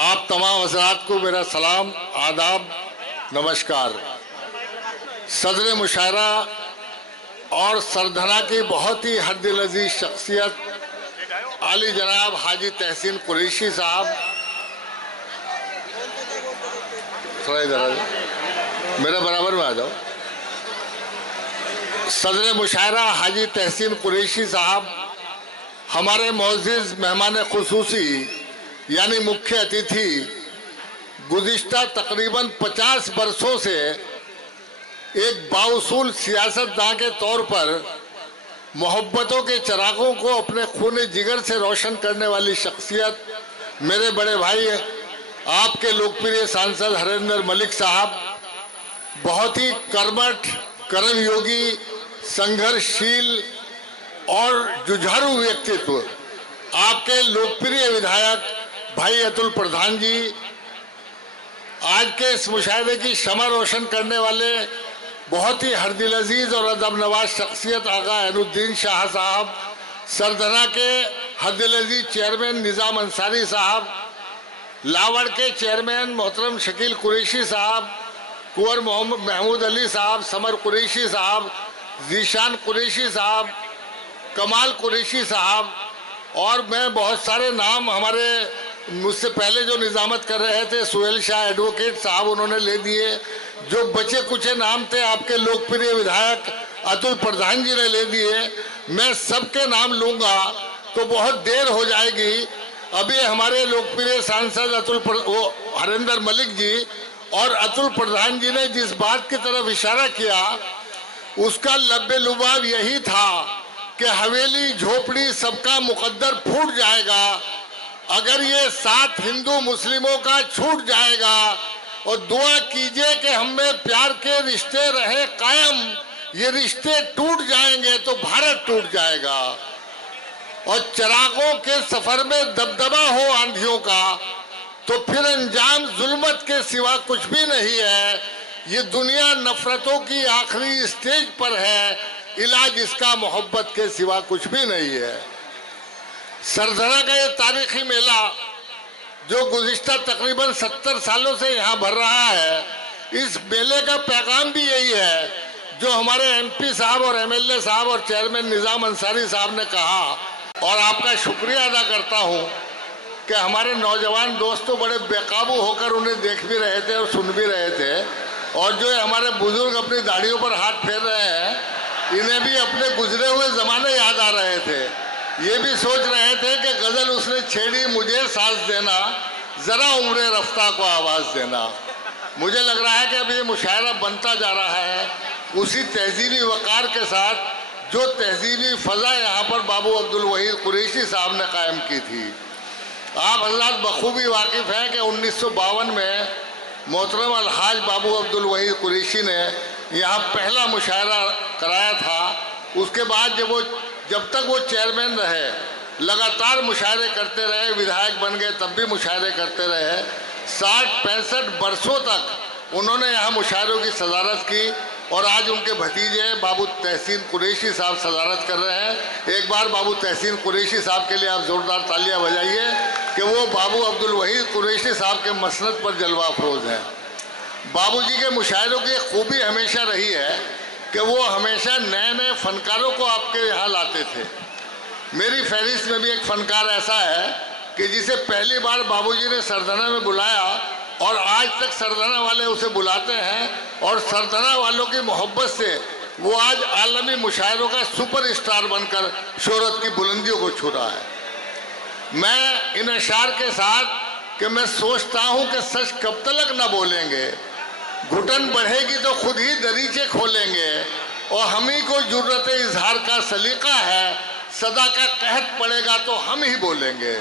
आप तमाम हज़रात को मेरा सलाम, आदाब, नमस्कार। सदर मुशायरा और सरधना की बहुत ही हद अज़ीज़ शख्सियत आली जनाब हाजी तहसीन कुरैशी साहब, थोड़ा इधर आ जाओ, मेरे बराबर में आ जाओ। सदर मुशायरा हाजी तहसीन कुरैशी साहब हमारे मोअज़्ज़िज़ मेहमान खुसूसी यानी मुख्य अतिथि गुज़िश्ता तकरीबन 50 बरसों से एक बाउसूल सियासतदान के तौर पर मोहब्बतों के चिरागों को अपने खून जिगर से रोशन करने वाली शख्सियत मेरे बड़े भाई आपके लोकप्रिय सांसद हरेंद्र मलिक साहब, बहुत ही कर्मठ, कर्मयोगी, संघर्षशील और जुझारू व्यक्तित्व आपके लोकप्रिय विधायक भाई अतुल प्रधान जी, आज के इस मुशायरे की शमा रोशन करने वाले बहुत ही हरदिल अजीज और अदब नवाज शख्सियत आगा ऐनुद्दीन शाह साहब, सरधना के हरदिल अजीज चेयरमैन निज़ाम अंसारी साहब, लावड़ के चेयरमैन मोहतरम शकील कुरैशी साहब, कुंवर महमूद अली साहब, समर कुरैशी साहब, जीशान कुरैशी साहब, कमाल कुरैशी साहब, और मैं बहुत सारे नाम हमारे मुझसे पहले जो निजामत कर रहे थे सुहेल शाह एडवोकेट साहब उन्होंने ले दिए। जो बचे कुछ नाम थे आपके लोकप्रिय विधायक अतुल प्रधान जी ने ले दिए। मैं सबके नाम लूंगा तो बहुत देर हो जाएगी। अभी हमारे लोकप्रिय सांसद हरेंद्र मलिक जी और अतुल प्रधान जी ने जिस बात की तरफ इशारा किया उसका लब्बे लुबाब यही था कि हवेली झोपड़ी सबका मुकद्दर फूट जाएगा अगर ये साथ हिंदू मुस्लिमों का छूट जाएगा, और दुआ कीजिए कि हम में प्यार के रिश्ते रहे कायम, ये रिश्ते टूट जाएंगे तो भारत टूट जाएगा। और चिरागों के सफर में दबदबा हो आंधियों का तो फिर अंजाम जुल्मत के सिवा कुछ भी नहीं है। ये दुनिया नफरतों की आखिरी स्टेज पर है, इलाज इसका मोहब्बत के सिवा कुछ भी नहीं है। सरधना का ये तारीखी मेला जो गुज़िश्ता तकरीबन 70 सालों से यहाँ भर रहा है, इस मेले का पैगाम भी यही है जो हमारे एमपी साहब और एमएलए साहब और चेयरमैन निज़ाम अंसारी साहब ने कहा। और आपका शुक्रिया अदा करता हूँ कि हमारे नौजवान दोस्त तो बड़े बेकाबू होकर उन्हें देख भी रहे थे और सुन भी रहे थे, और जो हमारे बुजुर्ग अपनी दाढ़ियों पर हाथ फेर रहे हैं, इन्हें भी अपने गुजरे हुए ज़माने याद आ रहे थे। ये भी सोच रहे थे कि गजल उसने छेड़ी मुझे सांस देना, जरा उम्र रफ्ता को आवाज देना। मुझे लग रहा है कि अभी ये मुशायरा बनता जा रहा है उसी तहजीबी वक़ार के साथ जो तहजीबी फ़ज़ा यहाँ पर बाबू अब्दुल वहीद कुरैशी साहब ने कायम की थी। आप हज़रात बखूबी वाकिफ़ हैं कि 1952 में मोहतरम अलहाज बाबू अब्दुल वहीद कुरैशी ने यहाँ पहला मुशायरा कराया था। उसके बाद जब तक वो चेयरमैन रहे लगातार मुशायरे करते रहे, विधायक बन गए तब भी मुशायरे करते रहे। 60-65 बरसों तक उन्होंने यहाँ मुशायरों की सदारत की, और आज उनके भतीजे बाबू तहसीन कुरैशी साहब सदारत कर रहे हैं। एक बार बाबू तहसीन कुरैशी साहब के लिए आप ज़ोरदार तालियां बजाइए कि वो बाबू अब्दुल वहीद कुरैशी साहब के मसनद पर जलवा अफरोज़ हैं। बाबू जी के मुशायरों की खूबी हमेशा रही है कि वो हमेशा नए नए फनकारों को आपके यहाँ लाते थे। मेरी फहरिस्त में भी एक फनकार ऐसा है कि जिसे पहली बार बाबूजी ने सरधना में बुलाया और आज तक सरधना वाले उसे बुलाते हैं, और सरधना वालों की मोहब्बत से वो आज आलमी मुशायरों का सुपर स्टार बनकर शोहरत की बुलंदियों को छू रहा है। मैं इन अशार के साथ कि मैं सोचता हूँ कि सच कब तक न बोलेंगे, घुटन बढ़ेगी तो खुद ही दरीचे खोलेंगे, और हम ही को जुर्रत इजहार का सलीका है, सदा का कहत पड़ेगा तो हम ही बोलेंगे।